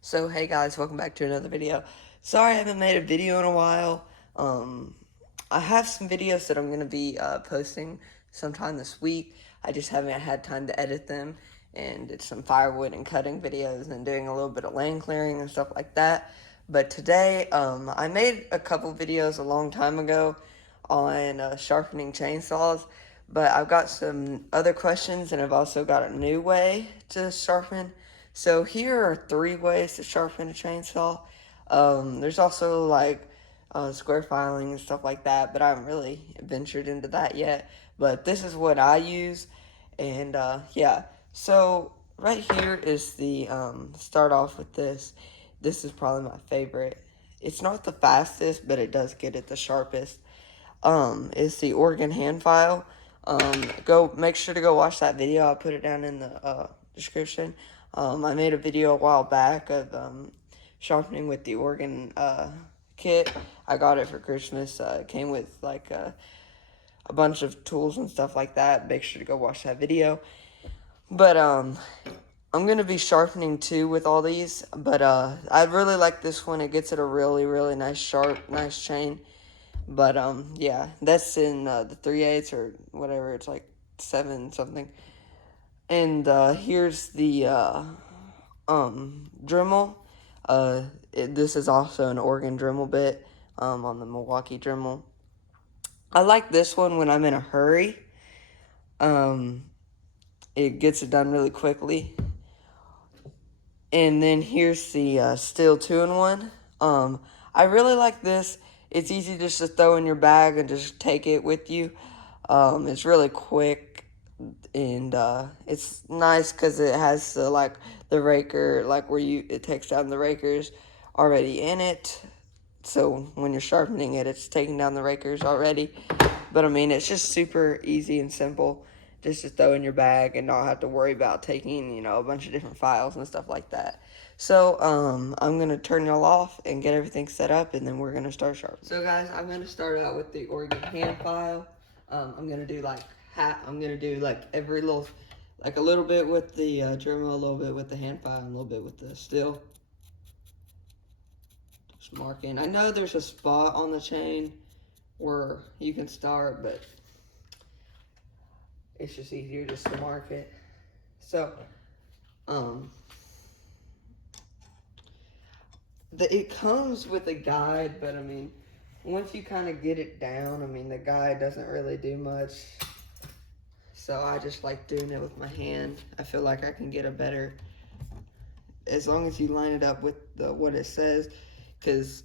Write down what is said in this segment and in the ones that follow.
So hey guys, welcome back to another video. Sorry I haven't made a video in a while. I have some videos that I'm going to be posting sometime this week. I just haven't had time to edit them, and it's some firewood and cutting videos and doing a little bit of land clearing and stuff like that. But today, I made a couple videos a long time ago on sharpening chainsaws, but I've got some other questions, and I've also got a new way to sharpen. So here are 3 ways to sharpen a chainsaw. There's also like square filing and stuff like that, but I haven't really ventured into that yet. But this is what I use, and yeah. So right here is the start off with this. This is probably my favorite. It's not the fastest, but it does get it the sharpest. Is the organ hand file. Go make sure to go watch that video. I'll put it down in the description. I made a video a while back of sharpening with the organ kit. I got it for Christmas. It came with like a bunch of tools and stuff like that. Make sure to go watch that video. But I'm gonna be sharpening too with all these. But I really like this one. It gets it a really nice sharp, nice chain. But yeah, that's in the 3/8 or whatever. It's like 7 something. And here's the Dremel. This is also an organ Dremel bit on the Milwaukee Dremel. I like this one when I'm in a hurry. It gets it done really quickly. And then here's the Steel 2-in-1. I really like this. It's easy just to throw in your bag and just take it with you. It's really quick, and it's nice because it has the raker, like where it takes down the rakers already in it. So when you're sharpening it, it's taking down the rakers already. But I mean, it's just super easy and simple just to throw in your bag and not have to worry about taking, a bunch of different files and stuff like that. So, I'm going to turn y'all off and get everything set up, and then we're going to start sharpening. So guys, I'm going to start out with the organ hand file. I'm going to do I'm going to do like every little, like a little bit with the Dremel, a little bit with the hand file, and a little bit with the steel. Just marking. I know there's a spot on the chain where you can start, but it's just easier just to mark it. So, it comes with a guide, but I mean, once you kind of get it down, I mean, the guide doesn't really do much. So I just like doing it with my hand. I feel like I can get a better, as long as you line it up with what it says, because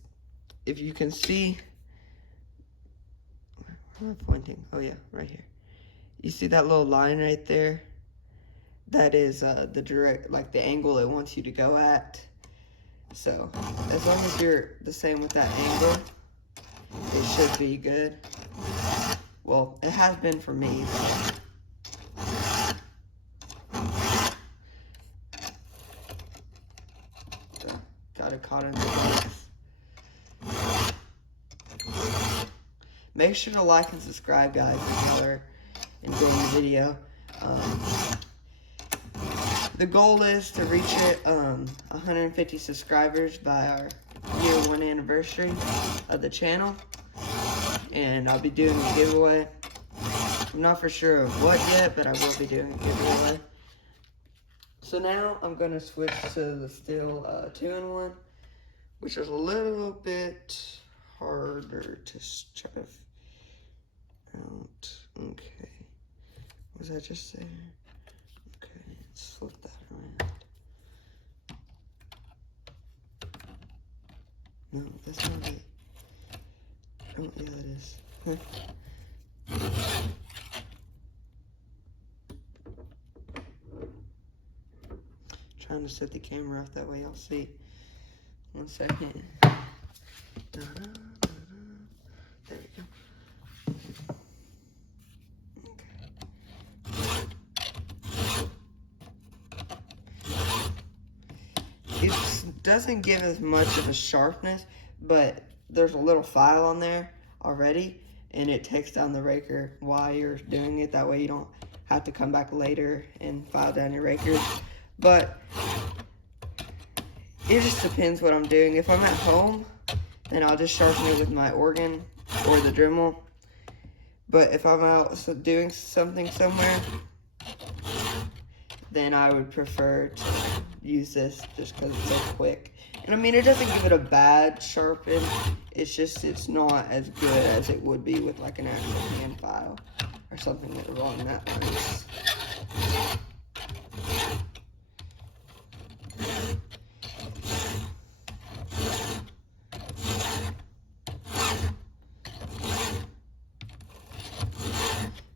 if you can see, where am I pointing? Oh yeah, right here. You see that little line right there? That is the direct, like the angle it wants you to go at. So as long as you're the same with that angle, it should be good. Well, it has been for me, but got it caught in the box. Make sure to like and subscribe, guys, if y'all are enjoying the video. The goal is to reach 150 subscribers by our year 1 anniversary of the channel. And I'll be doing a giveaway. I'm not for sure of what yet, but I will be doing a giveaway. So now I'm going to switch to the Steel 2-in-1, which is a little bit harder to try to out. Okay. What was I just saying? Okay, let's flip that around. No, that's not it. Oh, yeah, that is. Trying to set the camera off, that way y'all see. 1 second. There we go. It doesn't give as much of a sharpness, but there's a little file on there already, and it takes down the raker while you're doing it. That way you don't have to come back later and file down your rakers. But it just depends what I'm doing. If I'm at home, then I'll just sharpen it with my organ or the Dremel. But if I'm out doing something somewhere, then I would prefer to use this just because it's so quick. And I mean, it doesn't give it a bad sharpen. It's just, it's not as good as it would be with like an actual hand file or something that along that lines.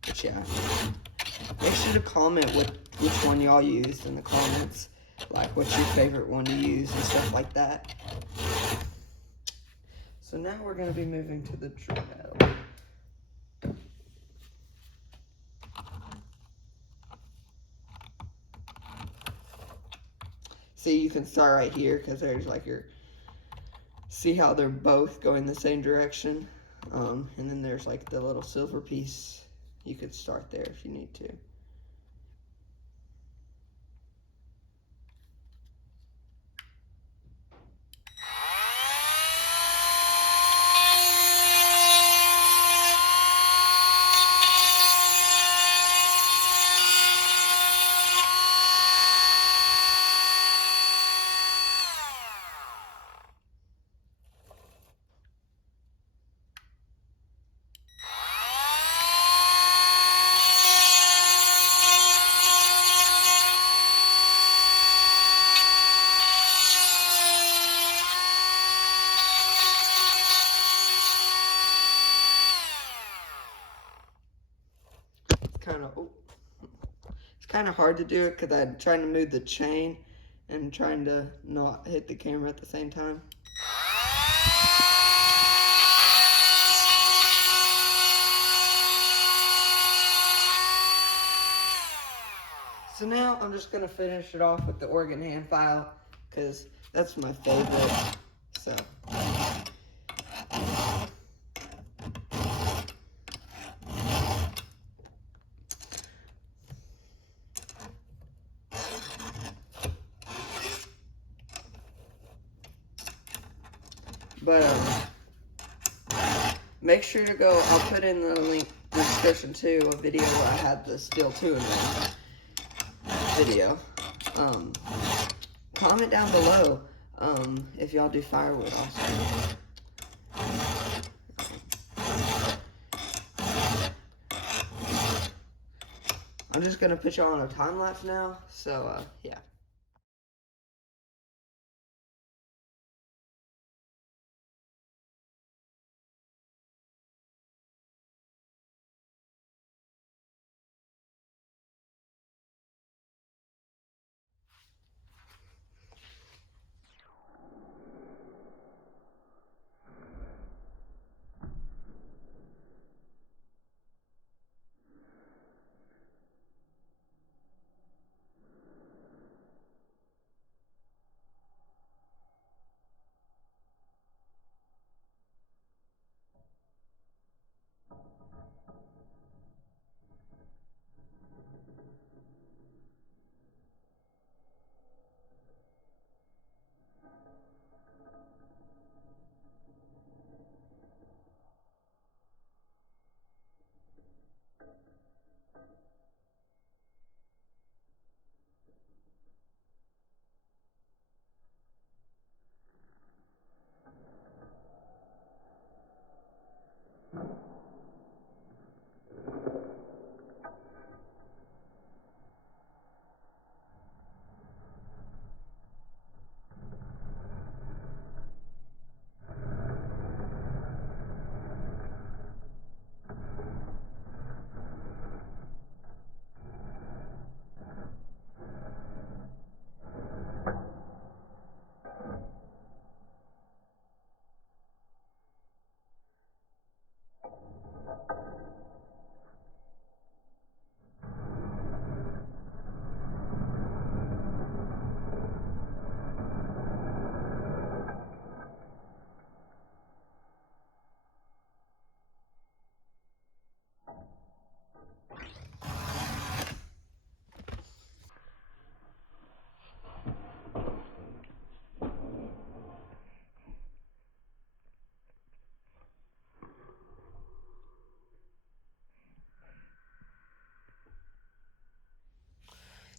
But yeah, make sure to comment which one y'all used in the comments. Like, what's your favorite one to use and stuff like that. So now we're going to be moving to the Dremel. See, you can start right here because there's like see how they're both going the same direction? And then there's like the little silver piece. You could start there if you need to. It's kind of hard to do it because I'm trying to move the chain and trying to not hit the camera at the same time. So now I'm just gonna finish it off with the organ hand file because that's my favorite. So. But make sure to go, I'll put in the link in the description too, a video where I had the Steel 2-in-1 video. Comment down below if y'all do firewood also. I'm just going to put y'all on a time lapse now, so yeah.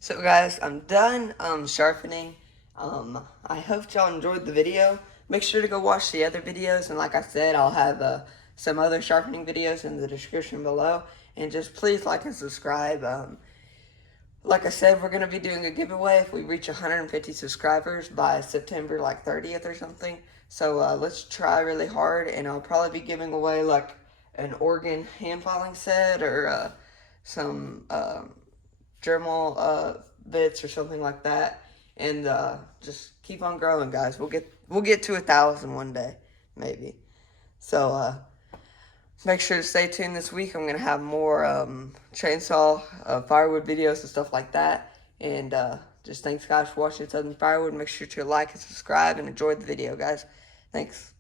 So guys, I'm done sharpening. I hope y'all enjoyed the video. Make sure to go watch the other videos, and like I said, I'll have some other sharpening videos in the description below. And just please like and subscribe. Like I said, we're going to be doing a giveaway if we reach 150 subscribers by September like 30th or something. So let's try really hard, and I'll probably be giving away like an organ hand filing set or some Dremel bits or something like that. And just keep on growing, guys. We'll get to 1,000 one day, maybe. So make sure to stay tuned this week. I'm gonna have more chainsaw, firewood videos and stuff like that. And just thanks, guys, for watching Southern Firewood. Make sure to like and subscribe and enjoy the video, guys. Thanks.